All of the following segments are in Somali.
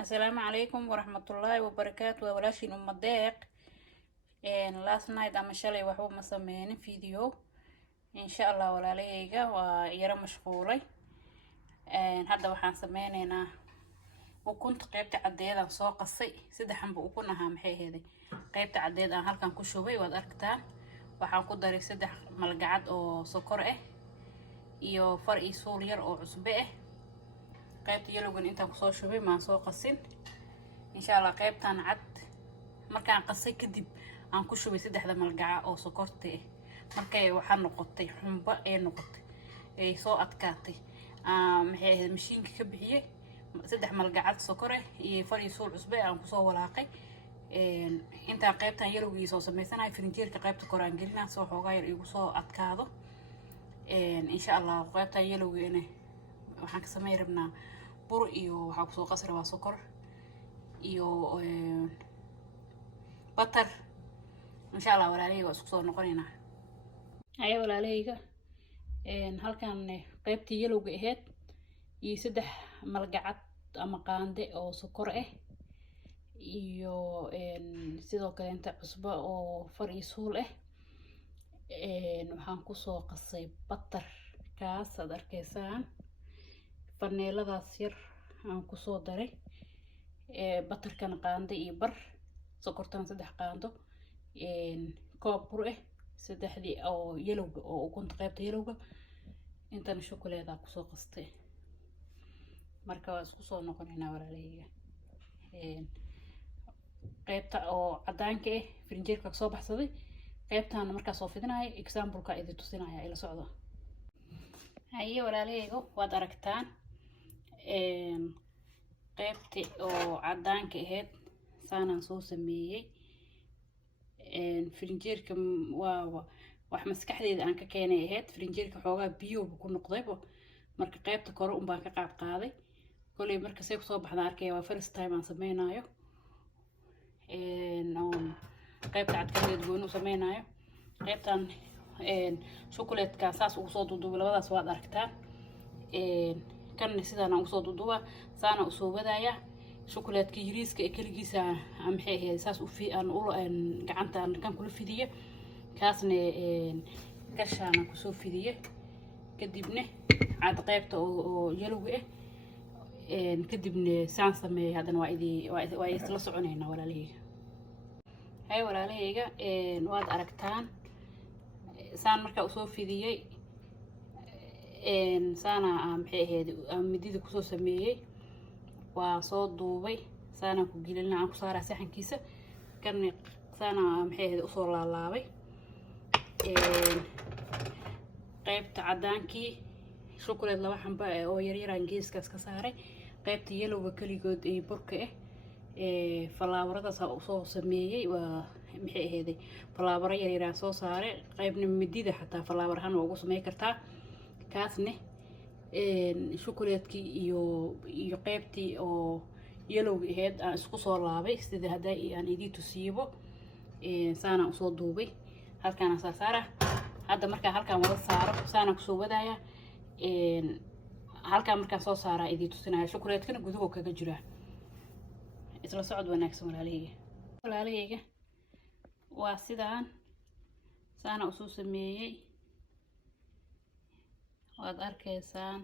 السلام عليكم ورحمة الله وبركاته ولاشين أم الديق. last night أما شالي وحو مسمين فيديو إن شاء الله ولا ليجا ويرى مشغولي. هذا وحان سمينينا وكنت قيبت عديدا سوق الصي سيدا حنبو وكنها محي هذي قيبت عديدا هل كان كشوبي واد أركتان وحان كدري سيدا ملقعد أو سكر iyo far iyo suul yar oo cusbe qaybta yelowgan inta ku soo shubay ma soo qasin insha Allah qaybtan cad markaan qasay kadib aan ku shubay saddexda malgaca oo sokorta markay waxa noqotay xumba noqotay soo adkaatay maxay ahayd mashiinka ka bixiyay saddex malgacad sokor iyo far iyo suul cusbe aan ku soo walaaqay inta qaybtan yelowgii soo sameysanahay firinjeerka qaybta koraan gelinaa soo xoogaa yar igu soo adkaado إن شاء الله قيبتا يلوغي إنه وحان كسمي ربنا بور إيو وحان كسو قصر وسكر إيو بطر إن شاء الله ولا ليه واسكسو نقرينا أيوة ولا ليه هل كان قيبتي يلوغي إهد يسدح ملقعات أما قاندي أو سكر إيو سيدو كالين تقصبا أو فري سول waxaan ku soo qasay batar kaas aad arkaysaan faneeladaas yar aan ku soo daray batarkan qaando iyo bar sokortan saddex qaando koob bur saddexdii oo yelowga oo ukunta qaybta yelowga intan shukuleeda ku soo qastay marka waa isku soo noqonaynaa walaaleyga qaybta oo cadaanka firinjeerka ka soo baxsaday qaybtan marka soo fidinaay example-ka idin tusinaya ila socdo haye walaaleygo waad aragtaan qaybtii oo cadaanka ahayd saanaan soo sameeyay firinjeerka waa wax maskaxdeeda aan ka keenay ahayd firinjeerka xoogaa biyo ku noqday marka qaybta kore un baan ka qaad qaaday kulay marka say ku soo baxda arkay waa first time aan sameeynayo qaybta cadkadeed goonu sameeynayo qaybtan chocolate-ka saas ugu soo duuduubay labadaas waad aragtaan kan sidaan ugu soo duuduubaa saana u soo wadaya chocolate-ka yiriiska kaligiisa maxay ahayd saas u fiican gacanta kan kula fidiye kaasna gashaana ku soo fidiye kadibna cad qaybta oo yelowga kadibna saan sameeyay hadana waa isla soconaynaa walaalahayga هاي ولا ليجا واد أركتان سان مركا أصوب في ذي سانا محي هذي مديد كسو سميه وصوت دوبي سانا كجيلنا عن كسارة سحن كيسة كان سانا محي هذي أصول الله قيبت عدانكي شوكولات لوحن بقى أو يريران جيس كسارة قيبت يلو بكلي جود بركة فلاورadaas oo soo sameeyay waa maxay ahayd falaawar yar soo saaray qaybna midida xataa falaawar ahaan ugu sameey kartaa kaasne chocolate-kii iyo qaybtii oo yellow ahayd aan isku soo laabay sida haday aan idin tusiibo saana u soo duubay halkaan saara hadda marka halkaan wada saaro saana ku soo wadaya halkaan marka soo saara idin tusinaya chocolate-kana gudaha kaga jira isla socod wanaagsan walaaleyga waa sidaan saana u soo sameeyay waad arkaysaan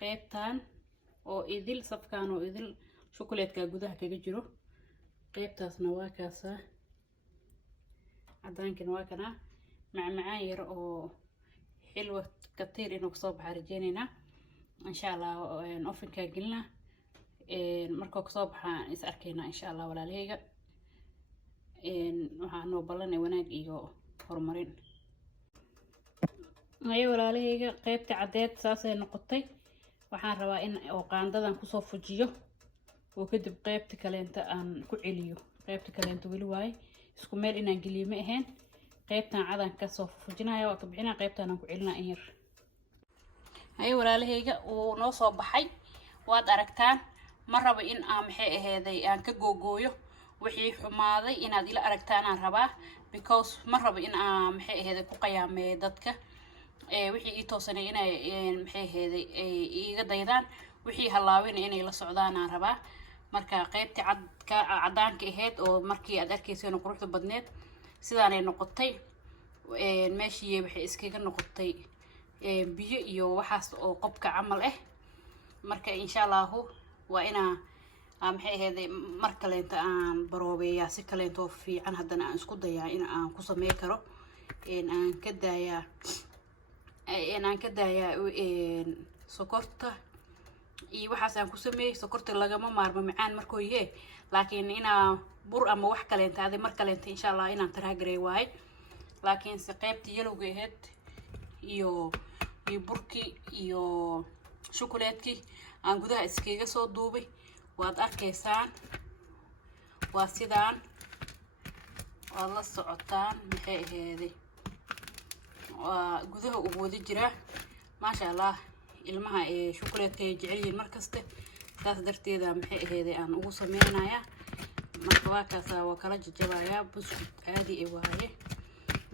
qaybtan oo idil safkaan oo idil chocolate-ka gudaha kaga jiro qaybtaasna waa kaasa cadaankana waa kana macmacaan yar oo xilwa katiir inuu soo baxo rajeynayna insha Allah ovenka gelina markoo ka soo baxaan is arkayna insha Allah walaaleyga waxaan noo ballanay wanaag iyo horumarin ayo walaaleyga qaybta cadeed saas ay noqotay waxaan rabaa in oo qaandadan ku soo fujiyo oo kadib qaybta kale inta aan ku celiyo qaybta kale inta wali waay isku meel inaan geliyo ma ahayn qaybtan cadan ka soo fujinayo oo ka bixina qaybtan aan ku celinaa in yar ayo walaaleyga uu noo soo baxay waad aragtaan ma rabo in aan maxay ahaday aan ka googooyo wixii xumaaday inaad ila aragtaan aan rabaa because ma rabo in aan maxay ahaday ku qiyaamay dadka wixii ii toosanay inay maxay ahaday iga daydaan wixii halaawina inay la socdaan aan rabaa marka qaybtii cadaanka ahayd oo markii aad arkayseen quruxda badneed sidaanay noqotay meeshii waxay iskaga noqotay biyo iyo waxaas oo qobka camal ah marka insha Allah waa inaa maxay ahayd mar kaleenta aan baroobeeyaa si kaleento fiican haddana aan isku dayaa in aan ku sameey karo aan ka daayaa sokorta iyo waxaas aan ku sameeyay sokorta lagama maarmo macaan markoo yahay laakiin inaa bur ama wax kaleenta adi mar kaleenta insha Allah inaan taraagarey waay laakiin si qaybtii yelowga ahayd iyo burkii iyo shukulaadkii aan gudaha iskaga soo duubay waad arkaysaan waa sidaan waad la socotaan maxay ahayd waa gudaha ugu wada jira maasha Allah ilmaha shukulaadka ay jecel yihiin markasta taas darteeda maxay ahayd aan ugu sameeynayaa marka waa kaas waa kala jajabayaa buskud caadi ah waaye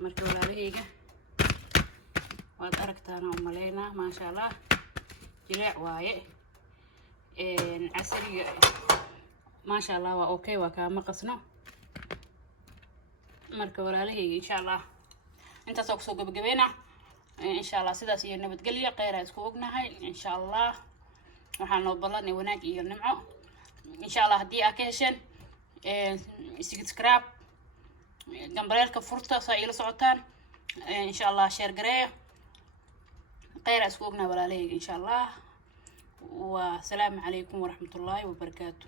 marka walaalahayga waad aragtaana u maleynaa maasha Allah jileec waaye casriga maasha Allah waa okay waa kaama qasno marka walaalahayga insha Allah intaas oo kusoo gabagabeena insha Allah sidaas iyo nabadgelyo khayr isku ognahay insha Allah waxaan noo ballan wanaag iyo nimco insha Allah haddii aad ka hesheen subscribe gambareelka furta saa ila socotaan insha Allah share gareeyo khayr isku ognahay walaalahayga insha Allah والسلام عليكم ورحمة الله وبركاته.